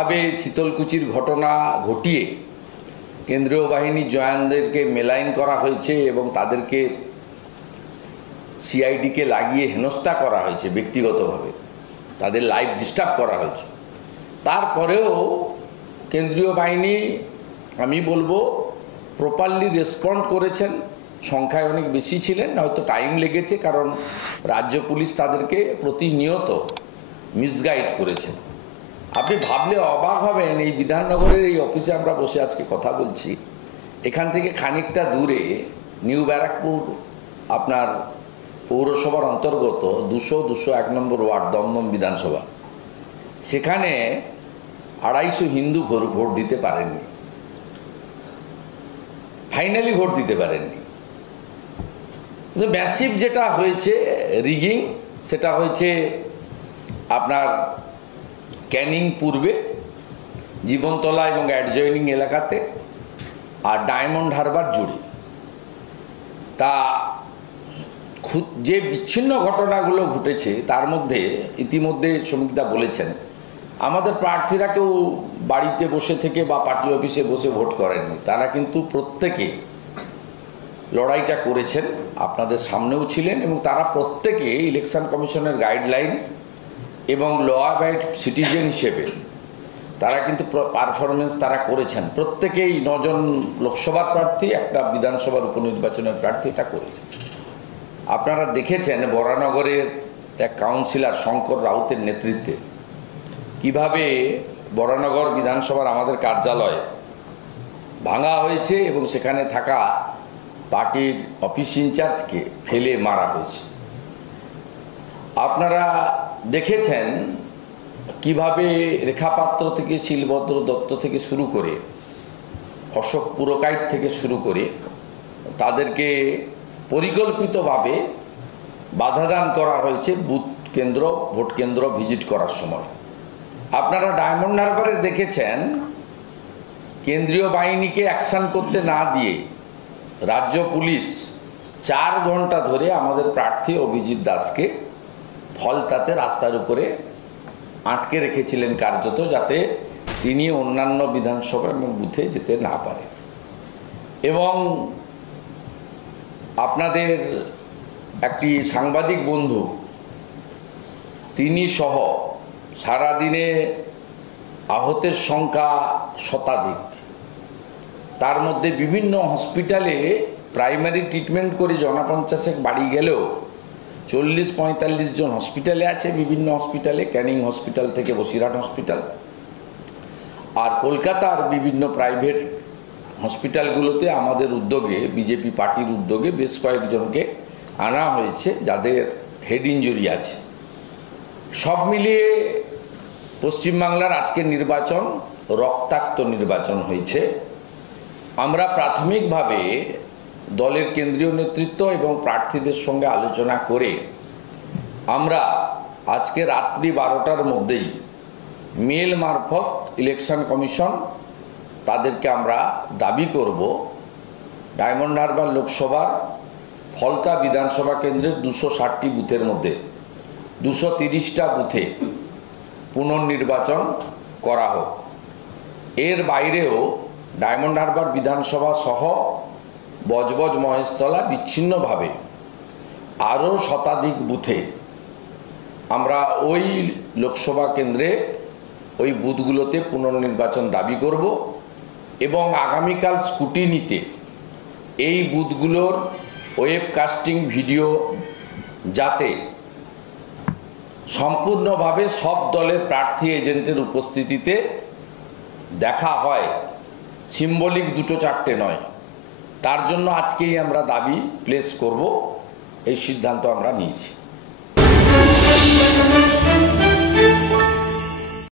যেভাবে শীতলকুচির ঘটনা ঘটিয়ে কেন্দ্রীয় বাহিনী জওয়ানদেরকে মেলাইন করা হয়েছে এবং তাদেরকে সিআইডিকে লাগিয়ে হেনস্থা করা হয়েছে, ব্যক্তিগতভাবে তাদের লাইফ ডিস্টার্ব করা হয়েছে, তারপরেও কেন্দ্রীয় বাহিনী আমি বলবো প্রপারলি রেসপন্ড করেছেন। সংখ্যায় অনেক বেশি ছিলেন, হয়তো টাইম লেগেছে, কারণ রাজ্য পুলিশ তাদেরকে প্রতিনিয়ত মিসগাইড করেছেন। আপনি ভাবলে অবাক হবেন, এই বিধাননগরের এই অফিসে আমরা বসে আজকে কথা বলছি, এখান থেকে খানিকটা দূরে নিউ ব্যারাকপুর আপনার পৌরসভার অন্তর্গত 201 নম্বর ওয়ার্ড দমদম বিধানসভা, সেখানে 250 হিন্দু ভোট দিতে পারেননি, ফাইনালি ভোট দিতে পারেননি। ম্যাসিভ যেটা হয়েছে রিগিং, সেটা হয়েছে আপনার ক্যানিং পূর্বে, জীবনতলা এবং অ্যাডজয়নিং এলাকাতে, আর ডায়মন্ড হারবার জুড়ে। তা যে বিচ্ছিন্ন ঘটনাগুলো ঘটেছে তার মধ্যে ইতিমধ্যে শ্রমিকদা বলেছেন, আমাদের প্রার্থীরা কেউ বাড়িতে বসে থেকে বা পার্টি অফিসে বসে ভোট করেননি, তারা কিন্তু প্রত্যেকে লড়াইটা করেছেন, আপনাদের সামনেও ছিলেন, এবং তারা প্রত্যেকে ইলেকশন কমিশনের গাইডলাইন এবং ল অ্যাবাইড সিটিজেন হিসেবে তারা কিন্তু পারফরমেন্স তারা করেছেন। প্রত্যেকেই 9 জন লোকসভার প্রার্থী, একটা বিধানসভার উপনির্বাচনের প্রার্থী এটা করেছেন। আপনারা দেখেছেন বরানগরের এক কাউন্সিলর শঙ্কর রাউতের নেতৃত্বে কিভাবে বরানগর বিধানসভার আমাদের কার্যালয় ভাঙা হয়েছে এবং সেখানে থাকা পার্টির অফিস ইনচার্জকে ফেলে মারা হয়েছে। আপনারা দেখেছেন কিভাবে রেখাপাত্র থেকে শিলভদ্র দত্ত থেকে শুরু করে অশোক পুরকাইত থেকে শুরু করে তাদেরকে পরিকল্পিতভাবে বাধাদান করা হয়েছে বুথ কেন্দ্র, ভোট কেন্দ্র ভিজিট করার সময়। আপনারা ডায়মন্ড হারবারে দেখেছেন কেন্দ্রীয় বাহিনীকে অ্যাকশন করতে না দিয়ে রাজ্য পুলিশ 4 ঘন্টা ধরে আমাদের প্রার্থী অভিজিৎ দাসকে ফলতাতে রাস্তার উপরে আটকে রেখেছিলেন কার্যত, যাতে তিনি অন্যান্য বিধানসভা এবং বুথে যেতে না পারে। এবং আপনাদের একটি সাংবাদিক বন্ধু, তিনি সহ সারাদিনে আহতের সংখ্যা শতাধিক, তার মধ্যে বিভিন্ন হসপিটালে প্রাইমারি ট্রিটমেন্ট করে 50 বাড়ি গেলেও 40-45 জন হসপিটালে আছে, বিভিন্ন হসপিটালে, ক্যানিং হসপিটাল থেকে বসিরহাট হসপিটাল, আর কলকাতার বিভিন্ন প্রাইভেট হসপিটালগুলোতে আমাদের উদ্যোগে, বিজেপি পার্টির উদ্যোগে বেশ কয়েকজনকে আনা হয়েছে যাদের হেড ইনজুরি আছে। সব মিলিয়ে পশ্চিমবাংলার আজকের নির্বাচন রক্তাক্ত নির্বাচন হয়েছে। আমরা প্রাথমিকভাবে দলের কেন্দ্রীয় নেতৃত্ব এবং প্রার্থীদের সঙ্গে আলোচনা করে আমরা আজকে রাত্রি 12টার মধ্যেই মেল মারফত ইলেকশন কমিশন তাদেরকে আমরা দাবি করব ডায়মন্ড হারবার লোকসভার ফলতা বিধানসভা কেন্দ্রের 260টি বুথের মধ্যে 230টা বুথে পুনর্নির্বাচন করা হোক। এর বাইরেও ডায়মন্ড হারবার বিধানসভা সহ বজবজ, মহেশতলা বিচ্ছিন্নভাবে আরও শতাধিক বুথে আমরা ওই লোকসভা কেন্দ্রে ওই বুথগুলোতে পুনর্নির্বাচন দাবি করব এবং আগামীকাল স্কুটিনিতে এই বুথগুলোর ওয়েবকাস্টিং ভিডিও যাতে সম্পূর্ণভাবে সব দলের প্রার্থী এজেন্টের উপস্থিতিতে দেখা হয়, সিম্বলিক 2-4টে নয়, তার জন্য আজকেই আমরা দাবি প্লেস করব, এই সিদ্ধান্ত আমরা নিয়েছি।